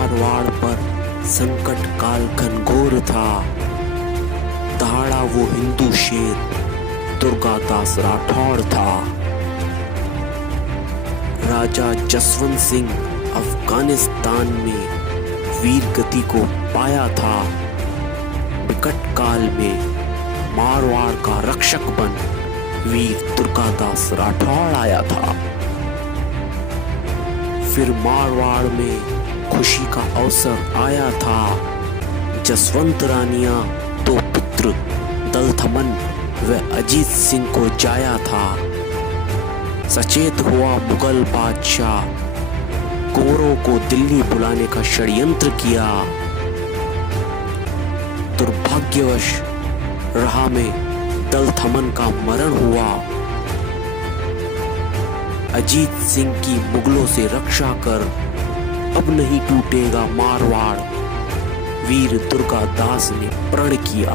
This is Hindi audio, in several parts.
मारवाड़ पर संकट काल घनघोर था। दहाड़ा वो हिंदू शेर दुर्गादास राठौड़ था। राजा जसवंत सिंह अफगानिस्तान में वीर गति को पाया था। विकट काल में मारवाड़ का रक्षक बन वीर दुर्गादास राठौड़ आया था। फिर मारवाड़ में खुशी का अवसर आया था। जसवंत रानिया दो पुत्र दलथमन व अजीत सिंह को जाया था। सचेत हुआ मुगल बादशाह, कुंवरों को दिल्ली बुलाने का षड्यंत्र किया। दुर्भाग्यवश राह में दलथमन का मरण हुआ। अजीत सिंह की मुगलों से रक्षा कर अब नहीं टूटेगा मारवाड़, वीर दुर्गादास ने प्रण किया।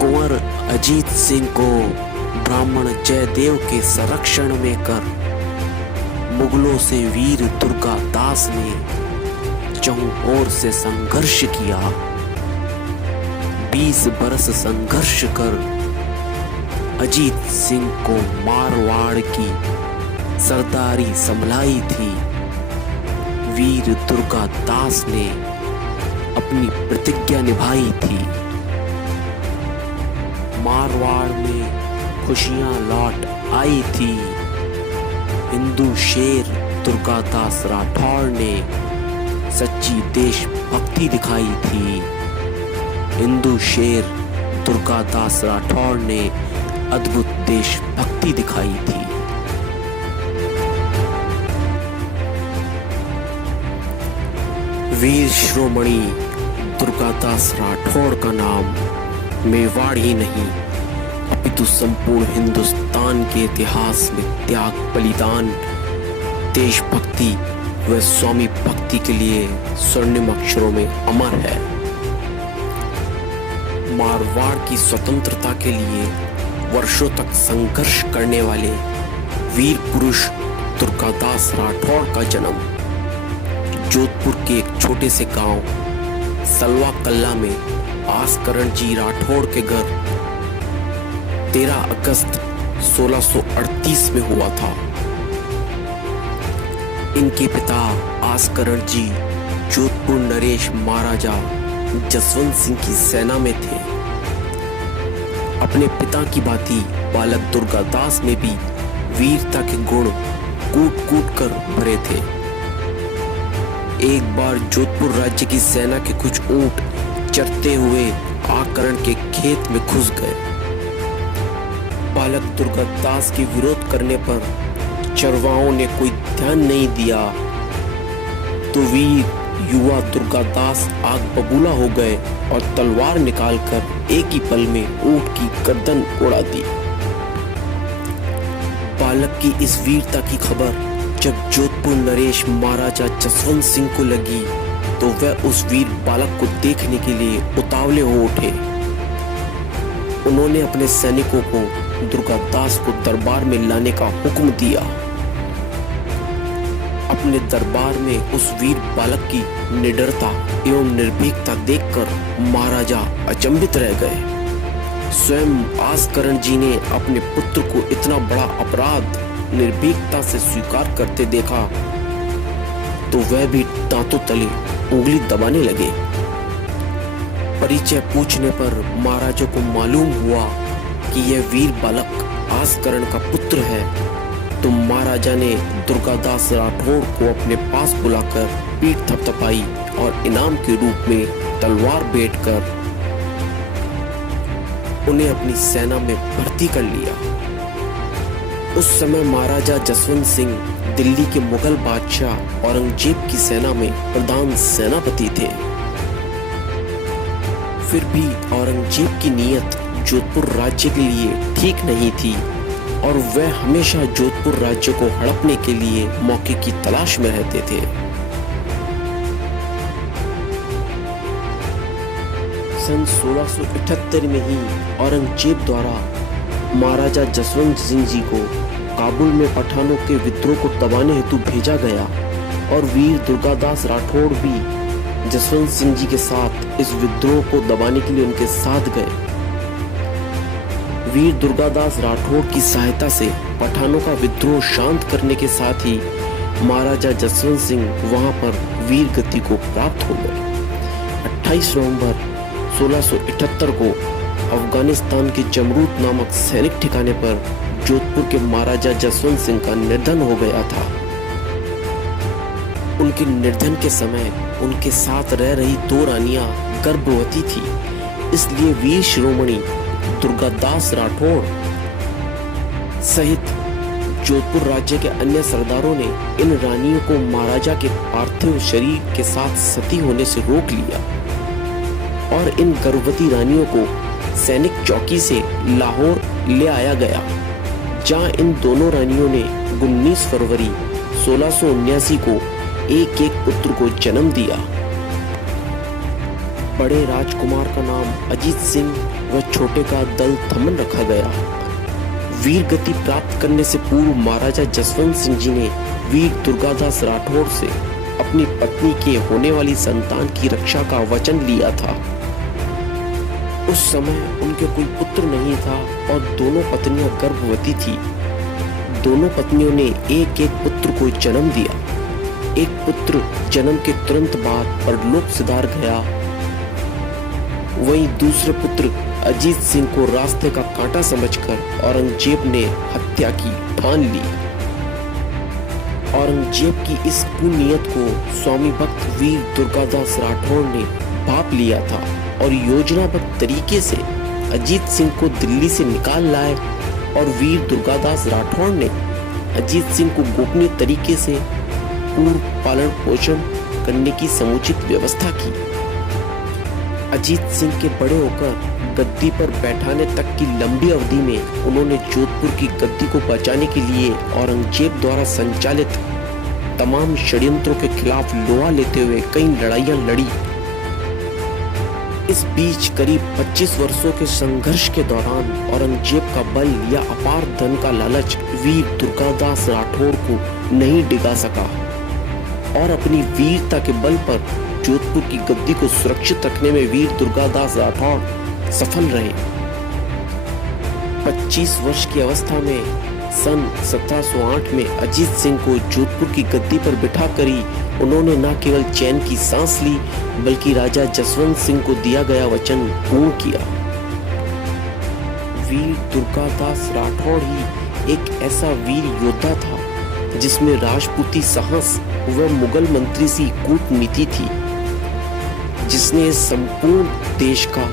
कुंवर अजीत सिंह को ब्राह्मण जयदेव के संरक्षण में कर मुगलों से वीर दुर्गादास ने चहुं ओर से संघर्ष किया। 20 बरस संघर्ष कर अजीत सिंह को मारवाड़ की सरदारी संभलाई थी। वीर दुर्गादास ने अपनी प्रतिज्ञा निभाई थी। मारवाड़ में खुशियां लौट आई थी। हिंदू शेर दुर्गादास राठौड़ ने सच्ची देशभक्ति दिखाई थी। हिंदू शेर दुर्गादास राठौड़ ने अद्भुत देशभक्ति दिखाई थी। वीर शिरोमणि दुर्गादास राठौड़ का नाम मेवाड़ ही नहीं अपितु संपूर्ण हिंदुस्तान के इतिहास में त्याग, बलिदान, देशभक्ति व स्वामी भक्ति के लिए स्वर्णिम अक्षरों में अमर है। मारवाड़ की स्वतंत्रता के लिए वर्षों तक संघर्ष करने वाले वीर पुरुष दुर्गादास राठौड़ का जन्म जोधपुर के एक छोटे से गांव सलवा कल्ला में आसकरण जी राठौड़ के घर 13 अगस्त 1638 में हुआ था। इनके पिता आसकरण जी जोधपुर नरेश महाराजा जसवंत सिंह की सेना में थे। अपने पिता की भांति बालक दुर्गादास में भी वीरता के गुण कूट कूट कर भरे थे। एक बार जोधपुर राज्य की सेना के कुछ ऊंट चरते हुए आकरण के खेत में घुस गए। बालक दुर्गादास के विरोध करने पर चरवाहों ने कोई ध्यान नहीं दिया तो वीर युवा दुर्गादास आग बबूला हो गए और तलवार निकालकर एक ही पल में ऊंट की गर्दन उड़ा दी। बालक की इस वीरता की खबर जब जोधपुर नरेश महाराजा जसवंत सिंह को लगी तो वह उस वीर बालक को देखने के लिए उतावले हो उठे। उन्होंने अपने सैनिकों को दुर्गादास को दरबार में लाने का हुक्म दिया। अपने दरबार में उस वीर बालक की निडरता एवं निर्भीकता देखकर महाराजा अचंभित रह गए। स्वयं आसकरण जी ने अपने पुत्र को इतना बड़ा अपराध निर्भीकता से स्वीकार करते देखा तो वह भी दांतों तले उंगली दबाने लगे। परिचय पूछने पर महाराजा को मालूम हुआ कि यह वीर बालक आसकरण का पुत्र है तो महाराजा ने दुर्गादास राठौड़ को अपने पास बुलाकर पीठ थपथपाई और इनाम के रूप में तलवार भेंट कर उन्हें अपनी सेना में भर्ती कर लिया। उस समय महाराजा जसवंत सिंह दिल्ली के मुगल बादशाह औरंगजेब की सेना में प्रधान सेनापति थे। फिर भी औरंगजेब की नीयत जोधपुर राज्य के लिए ठीक नहीं थी और वह हमेशा जोधपुर राज्य को हड़पने के लिए मौके की तलाश में रहते थे। सन 1678 में ही औरंगजेब द्वारा महाराजा जसवंत सिंह जी को काबुल में पठानों के विद्रोह को दबाने हेतु भेजा गया और वीर दुर्गादास राठौड़ भी जसवंत सिंह जी के साथ इस विद्रोह को दबाने के लिए उनके साथ गए। वीर दुर्गादास राठौड़ की सहायता से पठानों का विद्रोह शांत करने के साथ ही महाराजा जसवंत सिंह वहां पर वीर गति को प्राप्त हो गए। 28 नवंबर 1678 को अफगानिस्तान के जमरूत नामक सैनिक ठिकाने पर जोधपुर के महाराजा जसवंत सिंह का निधन हो गया था। उनके निधन के समय उनके साथ रह रही 2 रानियां गर्भवती थी, इसलिए वीर शिरोमणि दुर्गादास राठौड़ सहित जोधपुर राज्य के अन्य सरदारों ने इन रानियों को महाराजा के पार्थिव शरीर के साथ सती होने से रोक लिया और इन गर्भवती रानियों को सैनिक चौकी से लाहौर ले आया गया, जहां इन दोनों रानियों ने 19 फरवरी 1679 को एक पुत्र को जन्म दिया। बड़े राजकुमार का नाम अजीत सिंह व छोटे का दल थमन रखा गया। वीर गति प्राप्त करने से पूर्व महाराजा जसवंत सिंह जी ने वीर दुर्गादास राठौड़ से अपनी पत्नी के होने वाली संतान की रक्षा का वचन लिया था। उस समय उनके कोई पुत्र नहीं था और दोनों पत्नियां गर्भवती थी। दोनों पत्नियों ने एक पुत्र को जन्म दिया। एक पुत्र जन्म के तुरंत बाद परलोक सिधार गया, वहीं दूसरे पुत्र अजीत सिंह को रास्ते का कांटा समझकर औरंगजेब ने हत्या की ठान ली। औरंगजेब की इस कुनीयत को स्वामी भक्त वीर दुर्गादास राठौड़ ने भांप लिया था और योजनाबद्ध तरीके से अजीत सिंह को दिल्ली से निकाल लाए और वीर दुर्गादास राठौड़ ने अजीत सिंह को गोपनीय तरीके से पूर्व पालन पोषण करने की समुचित व्यवस्था की। अजीत सिंह के बड़े होकर गद्दी पर बैठाने तक की लंबी अवधि में उन्होंने जोधपुर की गद्दी को बचाने के लिए औरंगजेब द्वारा संचालित तमाम षड्यंत्रों के खिलाफ लोहा लेते हुए कई लड़ाइयां लड़ी। इस बीच करीब 25 वर्षों के संघर्ष के दौरान औरंगजेब का बल या अपार धन का लालच वीर दुर्गादास राठौड़ को नहीं डिगा सका और अपनी वीरता के बल पर जोधपुर की गद्दी को सुरक्षित रखने में वीर दुर्गादास राठौड़ सफल रहे। 25 वर्ष की अवस्था में सन 1708 में अजीत सिंह को जोधपुर की गद्दी पर बिठाकर ही उन्होंने न केवल चैन की सांस ली बल्कि राजा जसवंत सिंह को दिया गया वचन पूर्ण किया। वीर दुर्गादास राठौड़ ही एक ऐसा वीर योद्धा था जिसमें राजपूती साहस व मुगल मंत्री सी कूटनीति थी, जिसने संपूर्ण देश का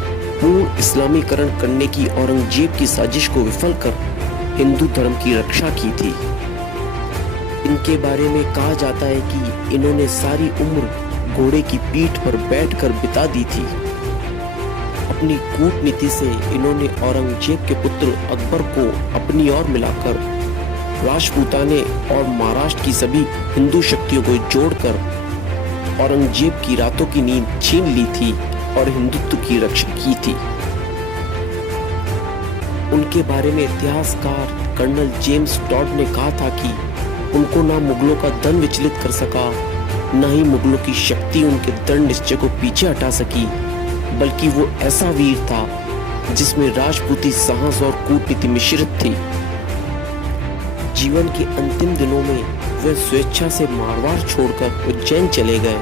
पूर्ण इस्लामीकरण करने की औरंगजेब की साजिश को विफल कर हिंदू धर्म की रक्षा की थी। इनके बारे में कहा जाता है कि इन्होंने सारी उम्र घोड़े की पीठ पर बैठकर बिता दी थी। अपनी कूटनीति से इन्होंने औरंगजेब के पुत्र अकबर को अपनी ओर मिलाकर राजपूताने और महाराष्ट्र की सभी हिंदू शक्तियों को जोड़कर औरंगजेब की रातों की नींद छीन ली थी और हिंदुत्व की रक्षा की थी। उनके बारे में इतिहासकार कर्नल जेम्स टॉड ने कहा था कि उनको ना मुगलों का धन विचलित कर सका, न ही मुगलों की शक्ति उनके दृढ़ निश्चय को पीछे हटा सकी, बल्कि वो ऐसा वीर था जिसमें राजपूती साहस और कूटनीति मिश्रित थी। जीवन के अंतिम दिनों में वे स्वेच्छा से मारवाड़ छोड़कर उज्जैन चले गए।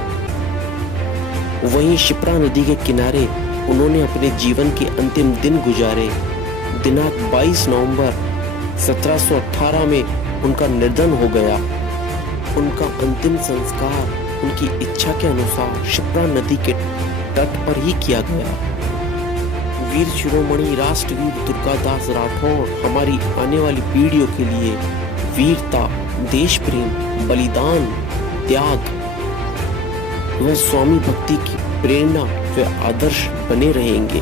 वहीं शिप्रा नदी के किनारे उन्होंने अपने जीवन के अंतिम दिन गुजारे। दिनांक 22 नवंबर 1718 में उनका निधन हो गया। उनका अंतिम संस्कार उनकी इच्छा के अनुसार शिप्रा नदी के तट पर ही किया गया। वीर शिरोमणि राष्ट्रवीर दुर्गादास राठौड़ हमारी आने वाली पीढ़ियों के लिए वीरता, देश प्रेम, बलिदान, त्याग व स्वामी भक्ति की प्रेरणा व आदर्श बने रहेंगे।